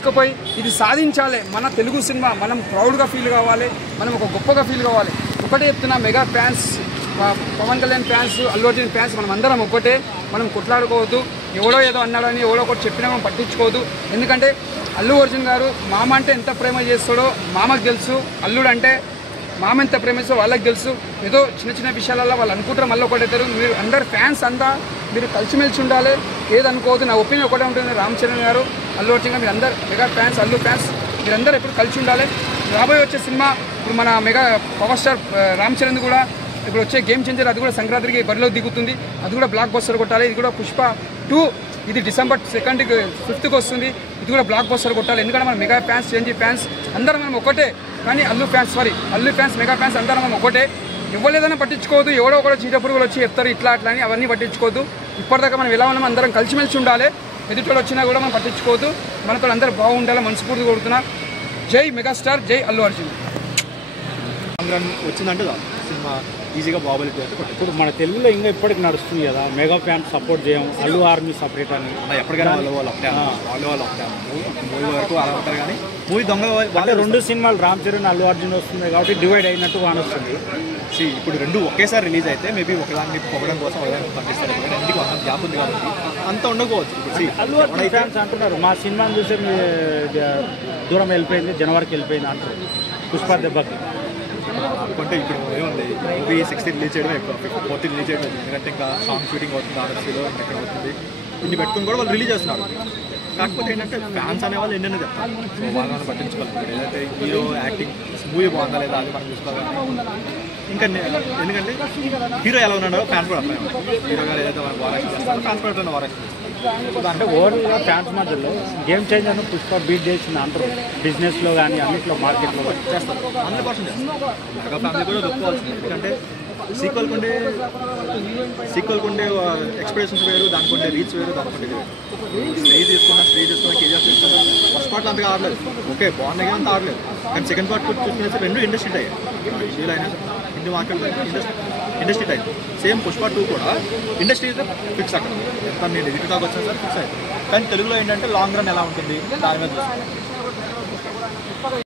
తీసుకుపోయి ఇది సాధించాలి, మన తెలుగు సినిమా మనం ప్రౌడ్గా ఫీల్ కావాలి, మనం ఒక గొప్పగా ఫీల్ కావాలి. ఒకటే చెప్తున్నా, mega fans, Pawan Kalyan fans, Allu Arjun fans, మనం అందరం ఒకటే. మనం కొట్లాడుకోవద్దు, ఎవడో ఏదో అన్నాడని ఎవడో ఒకటి చెప్పినా మనం పట్టించుకోవద్దు. ఎందుకంటే అల్లు అర్జున్ గారు మామ అంటే ఎంత ప్రేమ చేస్తాడో మామకు తెలుసు, అల్లుడు అంటే మామ ఎంత ప్రేమిస్తాడో వాళ్ళకి తెలుసు. ఏదో చిన్న చిన్న విషయాలలో వాళ్ళు అనుకుంటారు, మళ్ళీ ఒకటవుతారు. మీరు అందరు ఫ్యాన్స్ అంతా మీరు కలిసిమెలిసి ఉండాలి, ఏదనుకోవద్దు. నా ఒపీనియన్ ఒకటే ఉంటుంది, రామ్ చరణ్ గారు, అల్లు అర్జున్ గారు, మీరు అందరు మెగా ఫ్యాన్స్, అల్లు ఫ్యాన్స్, మీరందరూ ఎప్పుడు కలిసి ఉండాలి. రాబోయే వచ్చే సినిమా ఇప్పుడు మన mega power star Ram Charan కూడా ఇప్పుడు వచ్చే గేమ్ చేంజర్, అది కూడా సంక్రాంతికి బరిలో దిగుతుంది, అది కూడా బ్లాక్ బస్టర్ కొట్టాలి. ఇది కూడా పుష్ప 2 ఇది డిసెంబర్ 2కి 5కి వస్తుంది, ఇది కూడా బ్లాక్ బస్టర్ కొట్టాలి. ఎందుకంటే మన మెగా ఫ్యాన్స్, చిరంజీవి ఫ్యాన్స్ అందరం మనం ఒకటే. కానీ అల్లు ఫ్యాన్స్, మెగా ఫ్యాన్స్ అందరం మనం ఒకటే. ఎవరేదైనా పట్టించుకోవద్దు, ఎవడో ఒకడో చీట పురుగులు వచ్చి చెప్తారు ఇట్లా అట్లా అని, అవన్నీ పట్టించుకోవద్దు. ఇప్పటిదాకా మనం ఎలా ఉన్నాం, అందరం కలిసిమెలిసి ఉండాలి. ఎదుటోడు వచ్చినా కూడా మనం పట్టించుకోవద్దు, మనతో అందరూ బాగుండాలి. మనస్ఫూర్తి కోరుతున్నా. జై మెగాస్టార్, జై అల్లు అర్జున్. వచ్చిందంటే సినిమా ఈజీగా బాహుబలి. ఇప్పుడు మన తెలుగులో ఇంకా ఇప్పటికి నడుస్తుంది కదా, మెగా ఫ్యాన్స్ సపోర్ట్ చేయం, అల్లు ఆర్మీ సపరేట్ అని. ఎప్పటికైనా వాళ్ళు మూవీ వరకు అలా ఉంటారు. కానీ మూవీ దొంగ అంటే 2 సినిమాలు రామ్ చరణ్, అల్లు అర్జున్ వస్తుంది కాబట్టి డివైడ్ అయినట్టు కానొస్తుంది. ఇప్పుడు 2 ఒకేసారి రిలీజ్ అయితే మేబీ ఒకదాన్ని పొగడం కోసం ఒకదాన్ని పంపిస్తారు. ఎందుకు అంత గ్యాప్ ఉంది కాబట్టి అంత ఉండకపోవచ్చు. అల్లు అర్జున్ ఫ్యాన్స్ అంటున్నారు మా సినిమాని చూసి దూరం వెళ్ళిపోయింది, జనవరికి వెళ్ళిపోయింది అంటారు పుష్ప దెబ్బకి. అనుకుంటే ఇప్పుడు ఏముంది, మూవీ 16 రిలీజ్ చేయడం ఎక్కువ, 14 రిలీజ్ చేయడం. ఎందుకంటే ఇంకా సాంగ్ షూటింగ్ అవుతుంది, ఆర్ఎస్సీలో ఇంకెక్కడ అవుతుంది, ఇన్ని పెట్టుకుని కూడా వాళ్ళు రిలీజ్ చేస్తున్నారు. కాకపోతే ఏంటంటే ఫ్యాన్స్ అనేవాళ్ళు ఎన్నెన్నో చెప్తారు, సో వాళ్ళని పట్టించుకోవాలి. ఏదైతే హీరో యాక్టింగ్ మూవీ బాగుందా లేదా అది మనం చూసుకోవాలి. ఇంకా ఎందుకంటే హీరో ఎలా ఉన్నాడో ఫ్యాన్స్ కూడా అట్లా, హీరో గారు ఏదైతే వారాక్షన్ చేస్తారో ఫ్యాన్స్ కూడా అట్లా వారాక్షన్ చేస్తారు. అంటే ఓవర్గా ఫ్యాన్స్ మధ్యలో గేమ్ చేంజర్ పుష్ప బీట్ చేసింది అంటారు, బిజినెస్లో కానీ అన్నింటిలో, మార్కెట్లో చేస్తారు. 100% చేస్తారు. మెగా ఫ్యామిలీ కూడా ఒప్పుకోవాల్సింది. ఎందుకంటే సీక్వెల్ కొండే ఎక్స్పెక్టేషన్స్ వేరు, దానికంటే రీచ్ వేరు, దానికంటే వేరు. శ్రీ తీసుకున్న కేజీఎఫ్ తీసుకున్న ఫస్ట్ పార్ట్లో అంతగా ఆడలేదు, ఓకే బాగున్నాయి కానీ అంత ఆడలేదు. కానీ సెకండ్ పార్ట్ చూసుకునేసి 2 ఇండస్ట్రీ అయ్యాయి. ఇండియాలో అయినా హిందీ మార్కెట్లో ఇండస్ట్రీ అయింది. సేమ్ పుష్ప 2 కూడా ఇండస్ట్రీ అయితే ఫిక్స్ అక్కడ. ఎంత నేను ఎదుటి దాకా వచ్చాను సార్ ఫిక్స్ అయ్యింది. కానీ తెలుగులో ఏంటంటే లాంగ్ రన్ ఎలా ఉంటుంది దాని మీద